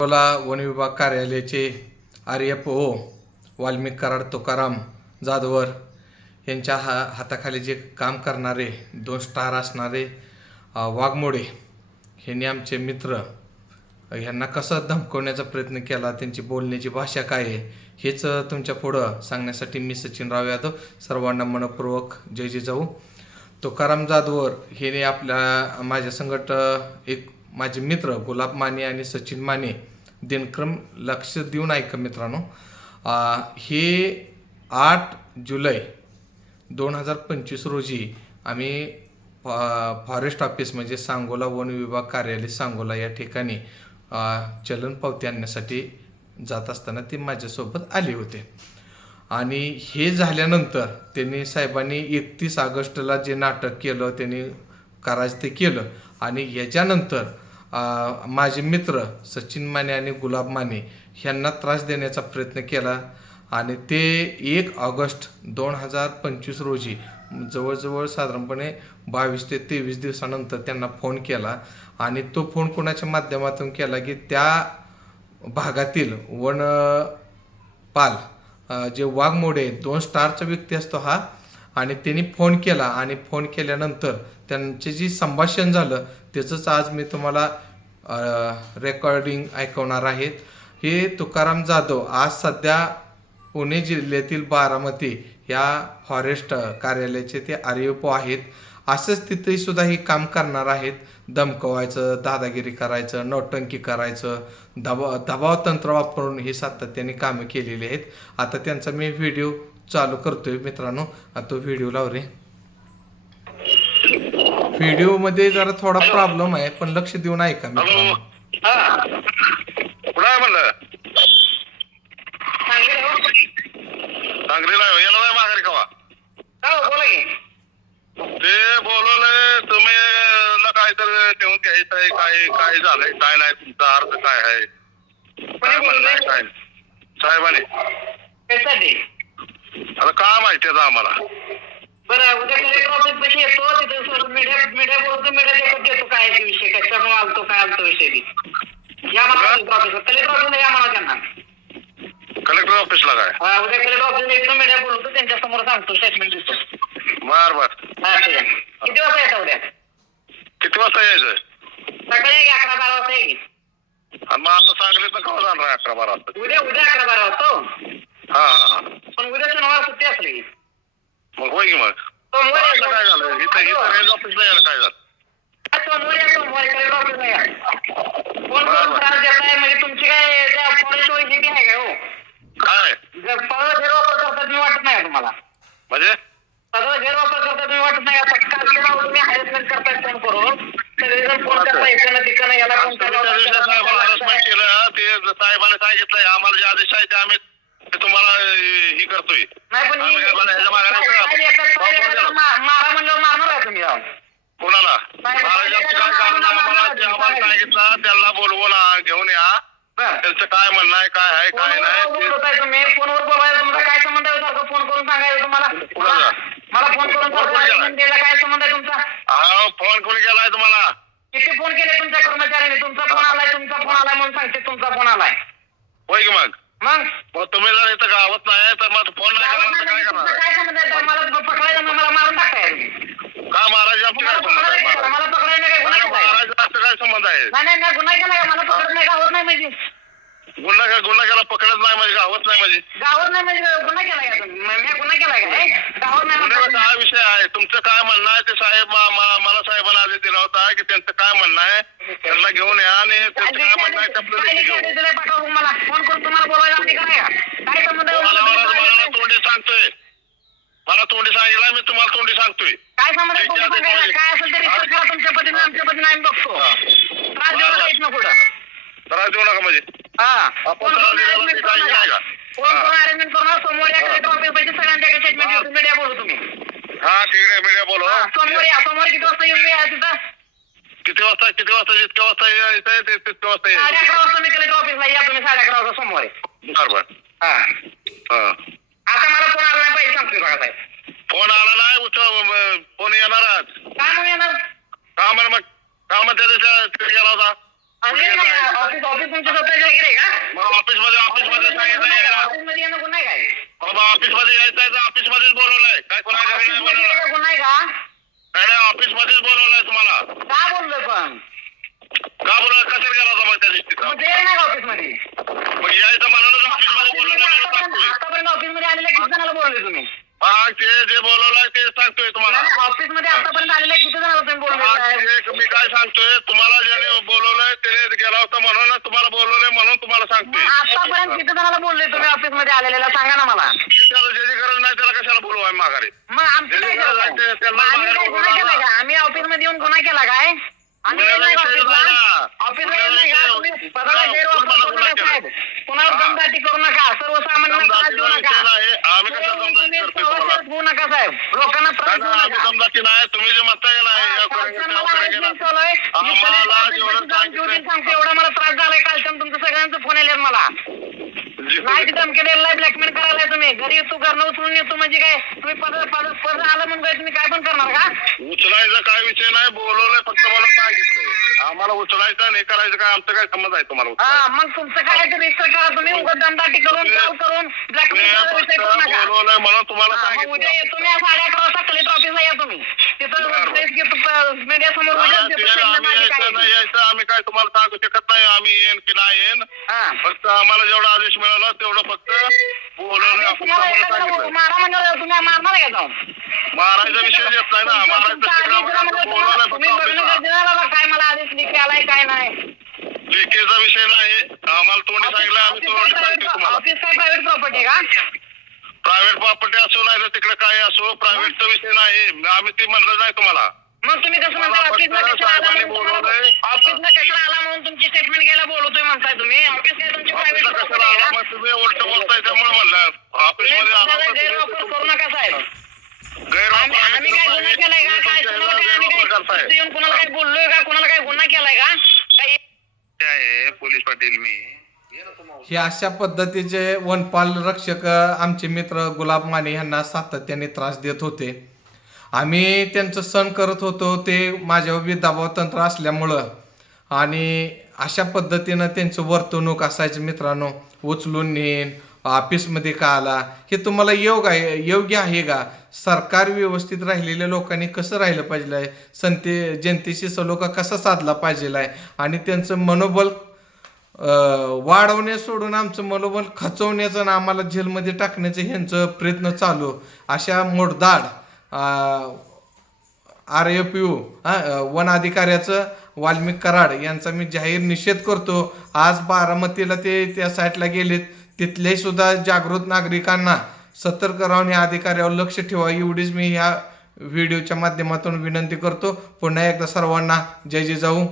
अकोला वन विभाग कार्यालयाचे R F O Walmik Karad Tukaram Jadhavar यांच्या हा हाताखाली जे काम करणारे दोन स्टार असणारे वाघमोडे ह्यांनी आमचे मित्र ह्यांना कसं धमकवण्याचा प्रयत्न केला त्यांची बोलण्याची भाषा काय आहे हेच तुमच्या पुढं सांगण्यासाठी मी सचिनराव यादव सर्वांना मनपूर्वक जय जिजाऊ तुकाराम जाधवर हे आपल्या माझ्या संगट एक माझे मित्र गुलाब माने आणि सचिन माने दिनक्रम लक्ष देऊन ऐका मित्रांनो. हे आठ जुलै दोन हजार पंचवीस रोजी आम्ही फॉ- फॉरेस्ट ऑफिस म्हणजे सांगोला वन विभाग कार्यालय सांगोला या ठिकाणी चलन पावती आणण्यासाठी जात असताना ते माझ्यासोबत आले होते. आणि हे झाल्यानंतर त्यांनी साहेबांनी एकतीस ऑगस्टला जे नाटक केलं त्यांनी कराज ते केलं. आणि याच्यानंतर माझे मित्र सचिन माने आणि गुलाब माने ह्यांना त्रास देण्याचा प्रयत्न केला. आणि ते एक ऑगस्ट दोन हजार पंचवीस रोजी जवळजवळ साधारणपणे बावीस ते तेवीस दिवसानंतर त्यांना फोन केला. आणि तो फोन कोणाच्या माध्यमातून केला की त्या भागातील वन पाल जे वाघमोडे दोन स्टारचा व्यक्ती असतो हा आणि त्यांनी फोन केला. आणि फोन केल्यानंतर त्यांचे जे संभाषण झालं त्याचंच आज मी तुम्हाला रेकॉर्डिंग ऐकवणार आहेत. हे तुकाराम जाधव आज सध्या पुणे जिल्ह्यातील बारामती या फॉरेस्ट कार्यालयाचे ते आर्यपो आहेत. असंच तिथे सुद्धा हे काम करणार आहेत. दमकवायचं दादागिरी करायचं नौटंकी करायचं दबाव दबाव तंत्र वापरून ही सातत्याने कामं केलेली आहेत. आता त्यांचा मी व्हिडिओ चालू करतोय मित्रांनो. आता तो व्हिडिओ लाव रे व्हिडिओमध्ये जरा थोडा प्रॉब्लेम आहे पण लक्ष देऊन ऐका हॅलो. मित्रांनो हा. कुठं आहे म्हणलं? सांगलीला आहे. येणार आहे माघारी कवा? बोला की. ते बोलवलंय तुम्ही ना काय तर ठेवून घ्यायचं आहे काय काय झालंय काय नाही तुमचा अर्थ काय आहे? काय म्हणणं आहे काय साहेबाने. आता काय माहिती आहे आता आम्हाला? बरं उद्या कलेक्टर ऑफिस पैसे येतो तिथे सोशल मीडिया मीडिया बोलतो मीडिया देखत देतो काय आहे ते विषय? कशाकडून आलतो काय आलतो विषय ती या मला कलेक्टर ऑफिस कलेक्टर ऑफिसला या मला त्यांना. कलेक्टर ऑफिसला काय? हा, उद्या कलेक्टर ऑफिसला येतो मीडिया बोलतो त्यांच्यासमोर सांगतो स्टेटमेंट देतो. बर बर. हा ठीक आहे. किती वाजता येतं उद्या? किती वाजता यायचं सकाळी आहे की अकरा बारा वाजता आहे की आणि मग आता सांगलीत ना कवा जाणार आहे अकरा बारा वाजता? उद्या उद्या अकरा बारा वाजता हो. हा हा हा. पण उद्या शनिवार सुट्टी असली. मग होय की मग? सोमवारी आता काय झालं? इथं इथं काय झालं? सोमवारी कोण कोण त्रास म्हणजे तुमची काय त्या फॉरेस्ट आहे हो? काय? सगळं गैरवापर करतात मी वाटत नाही तुम्हाला? म्हणजे? सगळं गैरवापर करतात मी वाटत नाही का? कालच्या नाव तुम्ही हॅरेसमेंट करताय फोन करून. सगळेजण फोन करता इकडनं तिकडनं याला फोन तुम्ही त्या दिवशी साहेबाला हरासमेंट केलं ते साहेबाने सांगितलंय आम्हाला जे आदेश आहे ते आम्ही ते तुम्हाला ही करतोय. नाही पण आम्ही काय? ह्याच्या मागे नाही मारा म्हणल्यावर मारणार आहे तुम्ही. कोणाला? महाराजांचं काय कारण आहे? आम्हाला ते आम्हाला सांगितलं. त्यांना बोलवला घेऊन या. बरं. त्यांचं काय म्हणणं आहे काय आहे काय फोनवर नाही ते- बोलताय तुम्ही. फोनवर बोलायला तुमचा काय संबंध आहे? सारखं फोन करून सांगायचं तुम्हाला. कोणाला? मला मला फोन करून फोन कोण काय संबंध आहे तुमचा? हा फोन कोणी केलाय तुम्हाला? किती फोन केले तुमच्या कर्मचाऱ्यांनी? तुमचा फोन आलाय तुमचा फोन आलाय म्हणून सांगते तुमचा फोन आलाय. होय की मग? मग? मग तुम्ही जर इथं गावात नाही तर मग फोन नाही तर काय करणार? काय आहे? तर मला पकडायचं मग मला मारून टाकताय तुम्ही. का महाराज काय मला संबंध आहे? पकडायचं महाराज? मला पकडायचं काय गुन्हा केलाय. महाराजांचं काय संबंध आहे? नाही नाही नाही गुन्हा केला का? मला पकडत नाही गावात नाही म्हणजे. गुन्हा गुन्हा केला पकडत नाही म्हणजे गावात नाही म्हणजे. गावात नाही म्हणजे गुन्हा केलाय का तुम्ही? मी मी गुन्हा केलाय का? हे? गावात नाही गुन्ह्याचा म्हणता. हा विषय आहे? तुमचं काय म्हणणं आहे? ते साहेब मा- मा- मला साहेबांना आधी दिला होता की त्यांचं काय म्हणणं आहे? त्यांना घेऊन या आणि त्यांचं काय म्हणणं आहे ते आपल्याला काय घेऊ लिखाण दिलंय पाठवा मला फोन करून तुम्हाला बोलवायला काय संबंध आहे? मला मला मला तुम्ही मला सांगितलं. तोंडी सांगतोय. मला तोंडी सांगितलं मी तुम्हाला तोंडी सांगतोय. काय संबंध आहे? तुम्ही सांगायला? काय असेल ते रिपोर्ट करा तुमच्या पद्धतीने आमच्या पद्धतीने आम्ही बघतो. त्रास देऊ नका इथनं पुढं. त्रास देऊ नका म्हणजे. हा. फोन करून arrangement तर. करून अरेंजमेंट करू नका. सोमवारी या. कलेक्टर ऑफिस पैसे सगळ्यांच्या स्टेटमेंट मीडिया बोलू तुम्ही. हा ठीक आहे मीडिया बोलो हा, सोमवारी या. सोमवारी किती वाजता येऊन या तिथं? किती वाजता किती वाजता जितक्या वाजता यायचं आहे ते तितक्या वाजता साडे यायचं अकरा वाजता मी कलेक्टर ऑफिसला या तुम्ही साडे अकरा वाजता सोमवारी. बरं बरं हा. हा. आता मला फोन आला नाही पाहिजे बघा साहेब. फोन आला नाही उचल फोन येणार आज. काय म्हणून येणार? का म्हण मग का म्हणते तिथे गेला होता. ऑफिस ऑफिस तुमच्या स्वतःच्या आहे का? मग ऑफिसमध्ये ऑफिसमध्ये सांगितलं. ऑफिसमध्ये येणं गुन्हा आहे काय? बाबा ऑफिसमध्ये यायचं आहे तर ऑफिस मध्येच बोलवलंय. काय कोणा घरी नाही ऑफिसमध्ये बोलवलं? गुन्हा आहे का? नाही नाही ऑफिस मध्येच बोलवलंय तुम्हाला का बोललोय पण का बोलवलं कशाला गेला होता मग ते नाही का यायचं म्हणूनच ऑफिसमध्ये बोलवलं आतापर्यंत सांगतोय. आतापर्यंत ऑफिसमध्ये आलेल्या किती बोलले तुम्ही? हा ते जे बोलवलंय ते सांगतोय तुम्हाला. ऑफिसमध्ये आतापर्यंत आलेल्या किती जणाला तुम्ही हा, ते मी काय सांगतोय तुम्हाला ज्याने बोलवलंय त्याने गेला होता म्हणूनच तुम्हाला बोलवलंय म्हणून तुम्हाला सांगतोय. आतापर्यंत किती जणाला बोलले तुम्ही ऑफिसमध्ये आलेल्याला? सांगा ना मला. त्याला ज्याची गरज नाही त्याला कशाला बोलू आहे माघारी? मग आमची काय गरज आहे? मग आम्ही काय गुन्हा का? आम्ही ऑफिसमध्ये येऊन गुन्हा केला काय आम्ही का ऑफिसला ऑफिसला येत नाही का तुम्ही पदाला गैरवापर करू नका. साहेब कुणावर दमदाटी करू नका. सर्वसामान्यांना त्रास देऊ नका. आम्ही कसं तुम्ही दमदाटी करतोय तुम्हाला? प्रवासात होऊ नका साहेब. लोकांना त्रास देऊ नका. नाही. तुम्ही जे म्हणताय का नाही करेन, कालच्या ते मला करेन, harassment चालू आहे. मी आम्हाला पोलीस जेवढं स्टेशनमध्ये जाऊन सांगितलं- duty सांगतो एवढा मला त्रास झालाय. कालच्या तुमच्या सगळ्यांचे फोन आले मला. नाही धमकी द्यायला ब्लॅकमेल करायला तुम्ही. घरी येतो घरनं उचलून येतो म्हणजे काय? तुम्ही पद पद पद आलं म्हणून काय तुम्ही काय पण करणार का? उचलायचा काय विषय नाही बोलवलंय फक्त मला सांगितलंय. आम्हाला उचलायचं नाही करायचं काय आमचं काय समज आहे तुम्हाला हा उचलायचं? मग तुमचं काय ते रजिस्टर करा तुम्ही उगाच दमदाटी करून कॉल करून मी ब्लॅकमेल फक्त विषय करू नका. बोलवलंय म्हणून तुम्हाला हा, मग उद्या सांगितलं. येतो मी साडे अकरा वाजता कलेक्टर ऑफिसला या तुम्ही. तिथं मीडिया समोर हा, उद्या आम्ही यायचं नाही यायचं काय तुम्हाला सांगू शकत नाही आम्ही येईन की नाही येईन. हा. फक्त आम्हाला जेवढा आदेश मिळाला तेवढं फक्त सांगितलं. मारा म्हणजे तुम्ही मारणार आहे का जाऊन? मारायचा विषय येत नाही ना मारायचं तुमचा आदेश दिला शिकला तुम्हाला- बोलवलंय तुम्ही फक्त बघणं ऑफिसला. गरजेचं आहे बाबा काय मला आदेश लिखी आलाय काय नाही. लेखीचा विषय नाही. आम्हाला तोंडी सांगितलं आम्ही तोंडी सांगतो तुम्हाला. ऑफिस काय प्रायव्हेट प्रॉपर्टी का? प्रायव्हेट प्रॉपर्टी असो नाही तर तिकडे काय असो प्रायव्हेटचा विषय नाही. आम्ही ते म्हणलं नाही तुम्हाला. मग तुम्ही कसं म्हणता मला ऑफिसला फक्त कशाला आला साहेबांनी म्हणून तुम्हाला- बोलवलंय. ऑफिसला कशाला आला म्हणून तुमची स्टेटमेंट घ्यायला बोलवतोय म्हणताय तुम्ही ऑफिस काय तुमची प्रायव्हेट ऑफिसला प्रॉपर्टी कशाला आहे आला का मग तुम्ही उलट बोलताय त्यामुळे म्हणलं ऑफिस तुम्ही मध्ये आला स्वतःचा तर गैरवापर तुम्ही- करू नका साहेब. गैरवापर आम्ही आम्ही काय गुन्हा केलाय का? काय तुम्ही तुम्हाला काय आम्ही गैरवापर काय करताय. तिथे येऊन कुणाला काय बोललोय का? कुणाला काय गुन्हा केलाय का? काही आहे पोलीस पाटील मी. हे अशा पद्धतीचे वनपाल रक्षक आमचे मित्र गुलाब माने यांना सातत्याने त्रास देत होते. आम्ही त्यांचं सण करत होतो ते माझ्यावर बी दबाव तंत्र असल्यामुळं. आणि अशा पद्धतीनं त्यांचं वर्तणूक असायचं मित्रांनो. उचलून नेन ऑफिसमध्ये का आला हे तुम्हाला योग आहे योग्य आहे का? सरकार व्यवस्थित राहिलेल्या लोकांनी कसं राहिलं पाहिजे आहे संते जनतेशी सलोखा कसा साधला पाहिजे आहे आणि त्यांचं मनोबल वाढवणे सोडून आमचं मनोबल खचवण्याचं आणि आम्हाला जेलमध्ये टाकण्याचं ह्यांचं प्रयत्न चालू. अशा मोडदाड आर एफ यू वन अधिकाऱ्याचं वाल्मिक कराड यांचा मी जाहीर निषेध करतो. आज बारामतीला ते त्या साईटला गेलेत. तिथले सुद्धा जागृत नागरिकांना सतर्क राहून या अधिकाऱ्यावर लक्ष ठेवा. एवढीच मी ह्या व्हिडिओच्या माध्यमातून विनंती करतो. पुन्हा एकदा सर्वांना जय जय जाऊ.